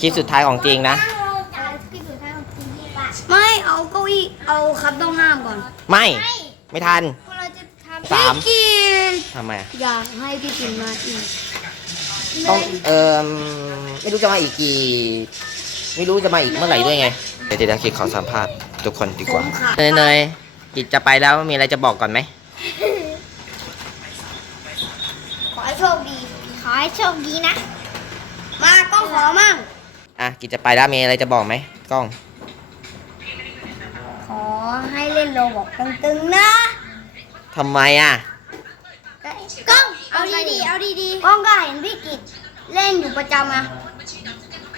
คลิปสุดท้ายของจริงนะ ไม่เอาเก้าอี้เอาครับต้องห้ามก่อนไม่ ไม่ทันพวกเราจะทำสาม พี่กินทำไมอะอยากให้พี่กินมาอีกต้องเออไม่รู้จะมาอีกกี่ ไม่รู้จะมาอีกเมื่อไหร่ด้วยไง เดี๋ยวเดี๋ยวคิดขอสัมภาษณ์ทุกคนดีกว่าผมค่ะเนยเนยกิจจะไปแล้วมีอะไรจะบอกก่อนไหมขอให้โชคดี ขอให้โชคดีนะ มากล้องขอมั่ง อะกิจจะไปแล้วมีอะไรจะบอกไหมกล้อง ขอให้เล่นโลบอกตึงๆนะทำไมอะ กล้องเอาดีๆเอาดีๆกล้องก็เห็นพี่กิจเล่นอยู่ประจำอะ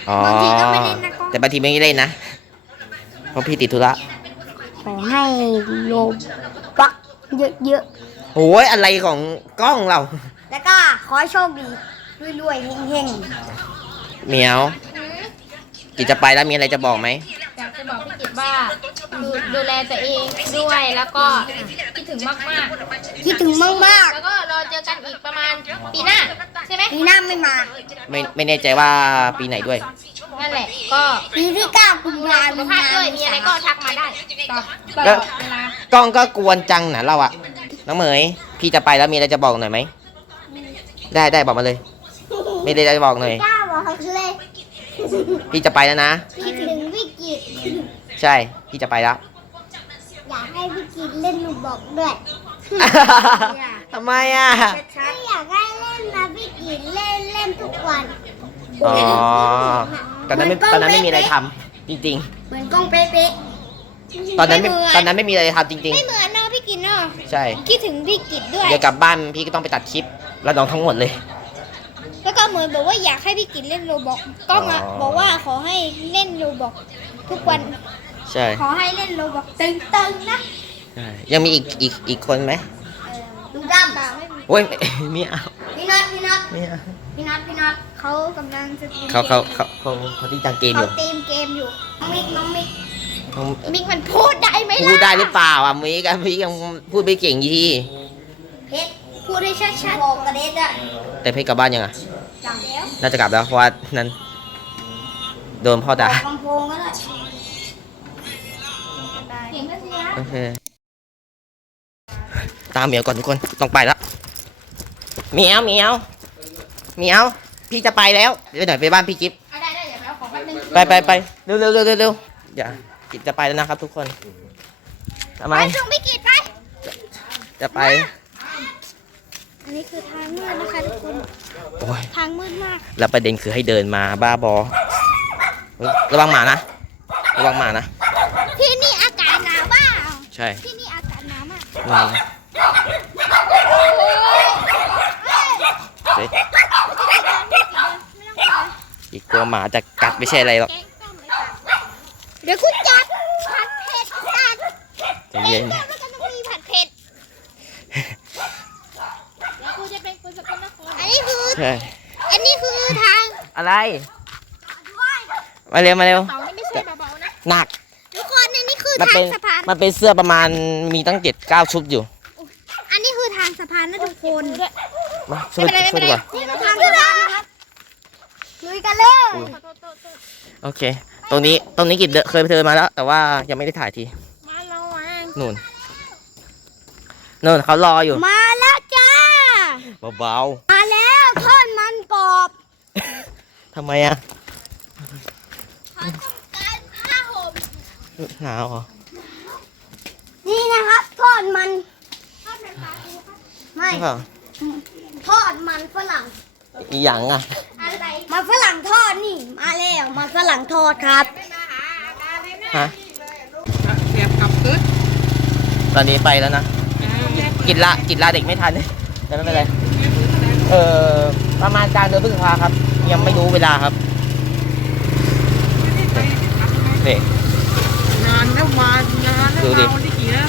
อ๋อบางทีก็ไม่เล่นนะกล้องแต่บางทีไม่ได้เล่นนะ เพราะพี่ติดธุระ ขอให้โลบักเยอะโอ้ยอะไรของกล้องเรา ๆแล้วก็ขอให้โชคดีรวยๆเฮงเหมียว กิจจะไปแล้วมีอะไรจะบอกไหมอยากจะบอกพี่กิตว่าดูดูแลตัวเองด้วยแล้วก็คิดถึงมากมากๆคิดถึงมากๆแล้วก็รอเจอกันอีกประมาณปีหน้าใช่ไหมๆปีหน้าไม่มาไม่ไม่แน่ใจว่าปีไหนด้วย นั่นแหละ ก็ปีที่เก้ากุมภาสุขภาพด้วยมีอะไรก็ทักมาได้ตอบตลแล้วอดเวลา กล้องก็กวนจังนะเราอะน้องเหมย พี่จะไปแล้วมีอะไรจะบอกหน่อยไหมได้ได้บอกมาเลย ไม่ได้จะบอกหน่อยเก้าบอกเลย พี่จะไปแล้วนะ คิดถึงพี่กิจใช่ พี่จะไปแล้ว อยากให้พี่กิจเล่นลูกบอกด้วยทำไมอะไม่อยากให้เล่นนะพี่กิจเล่นเล่นทุกวันอ๋อตอนนั้นไม่ตอนนั้นไม่มีอะไรทำจริงเหมือนกล้องเป๊ะๆตอนนั้นไม่ตอนนั้นไม่มีอะไรทำจริงไม่เหมือนนะพี่กิจเนาะๆใช่คิดถึงพี่กิจด้วยเดี๋ยวกลับบ้านพี่ก็ต้องไปตัดคลิปแล้วน้องทั้งหมดเลยแล้ว ก็เหมือนบอกว่าอยากให้พี่กิจเล่นโรบอกกล้องอะอ๋อ บอกว่าขอให้เล่นโรบอกทุกวันใช่ขอให้เล่นโรบอกตึงๆนะใช่ยังมีอีกอีกอีกคนไหมดูดำไม่มีโอ้ยไม่เอาพี่น็อตพี่น็อตไม่เอาพี่น็อตพี่น็อตเขากำลังจะเขาเขาเขาเขาเขาที่จังเกมอเขายู่ตีมเกมอยู่น้องมิกน้องมิกเขามิกมันพูดได้ไหมล่ะพูดได้หรือเปล่าอะมิกอะมิกยังพูดไม่เก่งยี่ที่ เพชรพูดให้ชัดๆบอกกระเด็ดอะแต่เพชรกลับบ้านยังอะ จังแล้วน่าจะกลับแล้วเพราะว่านั้นโดนพ่อด่าลำโพงก็ได้เสียงก็เสียโอเคตามเหมียวก่อนทุกคนต้องไปแล้วเหมียวเหมียวเหมียว พี่จะไปแล้วเดี๋ยวหน่อยไปบ้านพี่กิฟเอาได้ได้เดี๋ยวไปเอาของแป๊บนึงไปไปไปเร็วเร็วเร็วเร็วเร็วอย่ากิฟจะไปแล้วนะครับทุกคนทำไม ไปส่งพี่กิจไป จะไป อันนี้คือทางมืดนะคะทุกคน โอ้ยทางมืดมาก แล้วประเด็นคือให้เดินมาบ้าบอเฮ้ยระวังหมานะ ระวังหมานะ ที่นี่อากาศหนาวบ้าใช่ที่นี่อากาศหนาวมากระวังเจ๊อีกกลัวหมาจะกัดไม่ใช่อะไรหรอก เดี๋ยวคุณจัดผัดเผ็ดจัดใจเย็นแก้วแล้วก็ต้องมีผัดเผ็ด แล้วกูจะเป็นคนสกลนคร อันนี้คือ ใช่ อันนี้คือทางอะไร มาเร็วมาเร็วเสานี่ไม่ใช่เบาๆนะ หนัก ทุกคน อันนี้คือมันทาเป็งน สะพาน มันเป็นเสื้อประมาณมีตั้งเจ็ดเก้าชุดอยู่ อันนี้คือทางสะพานนะทุกคนมาช่วยช่วยดีกว่า นี่คือทางสะพานนะครับลุยกันเลย โอเค ตรงนี้ ตรงนี้กิจเดินเคยไปเดินมาแล้ว แต่ว่ายังไม่ได้ถ่ายที มาเราอะนู่นนู่นเขารออยู่ มาแล้วจ้า เบามาแล้วทอดมันกรอบ ๆ ทำไมอะเขาต้องการผ้าห่มหนาวเหรอนี่นะครับทอดมันไม่ใช่เปล่าทอดมันฝรั่งอีหยังอะอะไรมันฝรั่งทอดนี่ มาแล้วมันฝรั่งทอดครับฮะเสียบกับกึดตอนนี้ไปแล้วนะกินละกินละเด็กไม่ทันแต่ไม่เป็นไรเออประมาณกลางเดือนพฤษภาครับ ยังไม่รู้เวลาครับนี่งานแล้วมางานแล้วดูดิมาวันที่กี่นะ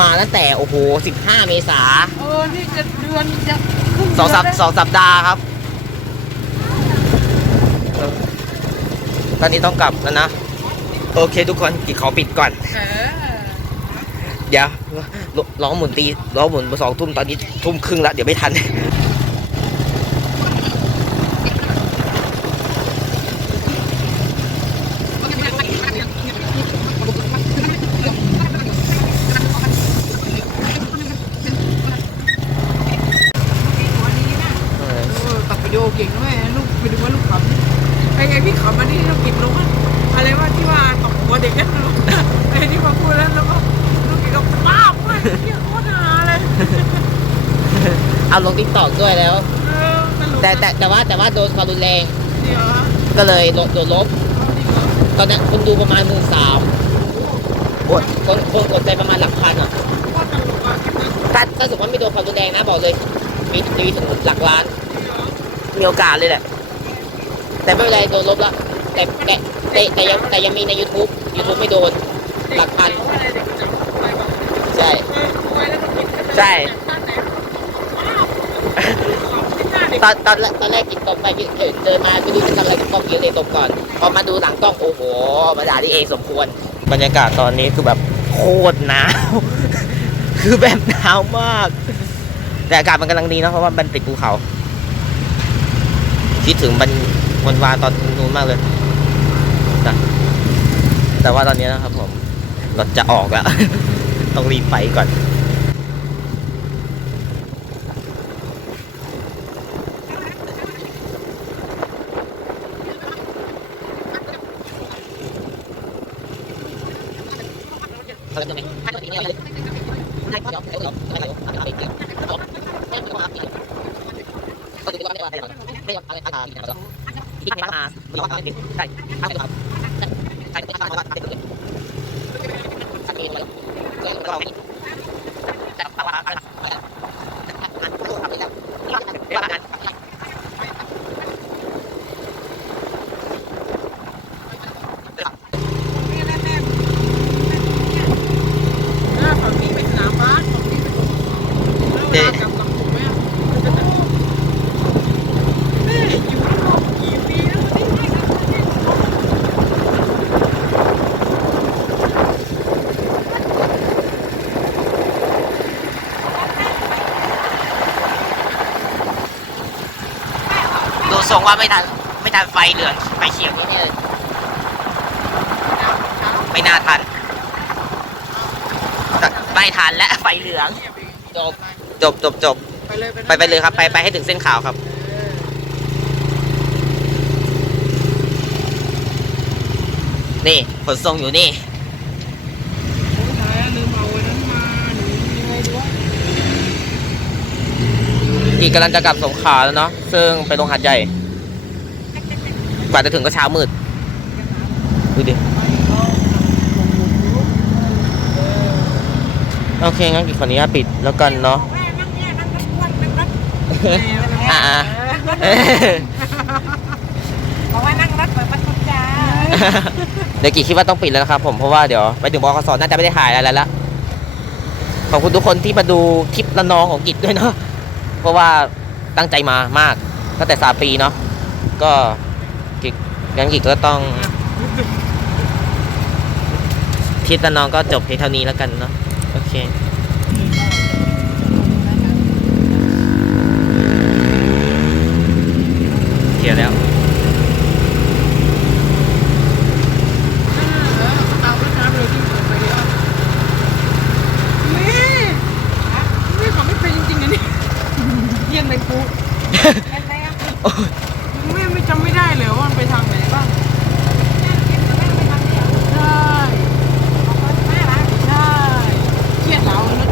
มาตั้งแต่โอ้โห15 เมษาเออนี่จะเดือนจะครึ่งสองสัปเดืนแล้วสองสัปดาห์ครับ ตอนนี้ต้องกลับแล้วนะ โอเคทุกคนกินขอปิดก่อนเออเดี๋ยวล้อหมุนตีล้อหมุนสองทุ่มตอนนี้ทุ่มครึ่งแล้วเดี๋ยวไม่ทัน เด็กนั่นไอ้ที่มาพูดแล้วแล้วก็ลูกก็ป้าบเลยเหี้ยโคตรหาเลยเอาลงติ๊กตอกด้วยแล้วแต่แต่แต่ว่าแต่ว่าโดนความรุนแรงดี๋ะก็เลยลดโดนลบตอนนั้นคนดูประมาณหมื่นสามคนคนคนกดใจประมาณหลักพันอะถ้าถ้าสมมติว่าไม่โดนความรุนแรงนะบอกเลย มีมีถึงหลักล้านมีโอกาสเลยแหละ แต่ไม่เป็นไรโดนลบละแต่แต่ แต่แต่ยังแต่ยังมีใน YouTube YouTube ไม่โดน หลักพัน ใช่ ใช่ ตอนตอนแรกตอนแรกกินตบไปกินเออเดินมาไม่รู้จะทำอะไรกับกล้องเยอะเลยตบก่อน พอมาดูหลังกล้องโอ้โหมาด่าที่เองสมควร บรรยากาศตอนนี้คือแบบโคตรหนาว คือแบบหนาวมาก แต่อากาศมันกำลังดีนะเพราะว่ามันติดภูเขา คิดถึงบันวันวานตอนนู้นมากเลยนะ แต่ว่าตอนนี้นะครับผมรถจะออกแล้ว ต้องรีบไปก่อนหน้า ฝั่งนี้เป็นสนามบาสฝั่งนี้เป็นแล้วกับกับผมแม่แม่อยู่ที่โลกกี่ปีแล้วนี่ ดูทรงว่าไม่ทันไม่ทันไฟเหลืองไฟเขียวนี่เลยไม่น่าทันแต่ไม่ทันและไฟเหลืองจบจบจบจบไปเลยไปไปเลยครับ ไปไปให้ถึงเส้นขาวครับนี่ขนส่งอยู่นี่โอ้ยตายแล้วลืมเอาไว้นั้นมาหนูยังไงดีวะอีกกำลังจะกลับสงขลาแล้วเนาะซึ่งไปลงหาดใหญ่ กว่าจะถึงก็เช้ามืดดูดิโอเค งั้นกิจขออนุญาตปิดแล้วกันเนาะแม่นั่งเนี่ยนั่งนั่งอ้วนนั่งนั่งอ่าอ่าบอกว่านั่งรถเปิดประตูจ้าเดี๋ยวกี่คิดว่าต้องปิดแล้วนะครับผมเพราะว่าเดี๋ยวไปถึงบกสน่าจะไม่ได้ถ่ายอะไรแล้วละขอบคุณทุกคนที่มาดูคลิประนองของกิจด้วยเนาะเพราะว่าตั้งใจมามากตั้งแต่สามปีเนาะก็กิจ งั้นกิจก็ต้องทริประนองก็จบเพียงเท่านี้แล้วกันเนาะโอเคเคลียร์แล้วเอาไปน้ำเลยที่เปิดไปเยอะนี่นี่เขาไม่เป็นจริงๆนะนี่เยี่ยนไปกู แม่ไม่จำไม่ได้เลยว่ามันไปทางไหนบ้างใช่ใช่เครียดเหลาเลย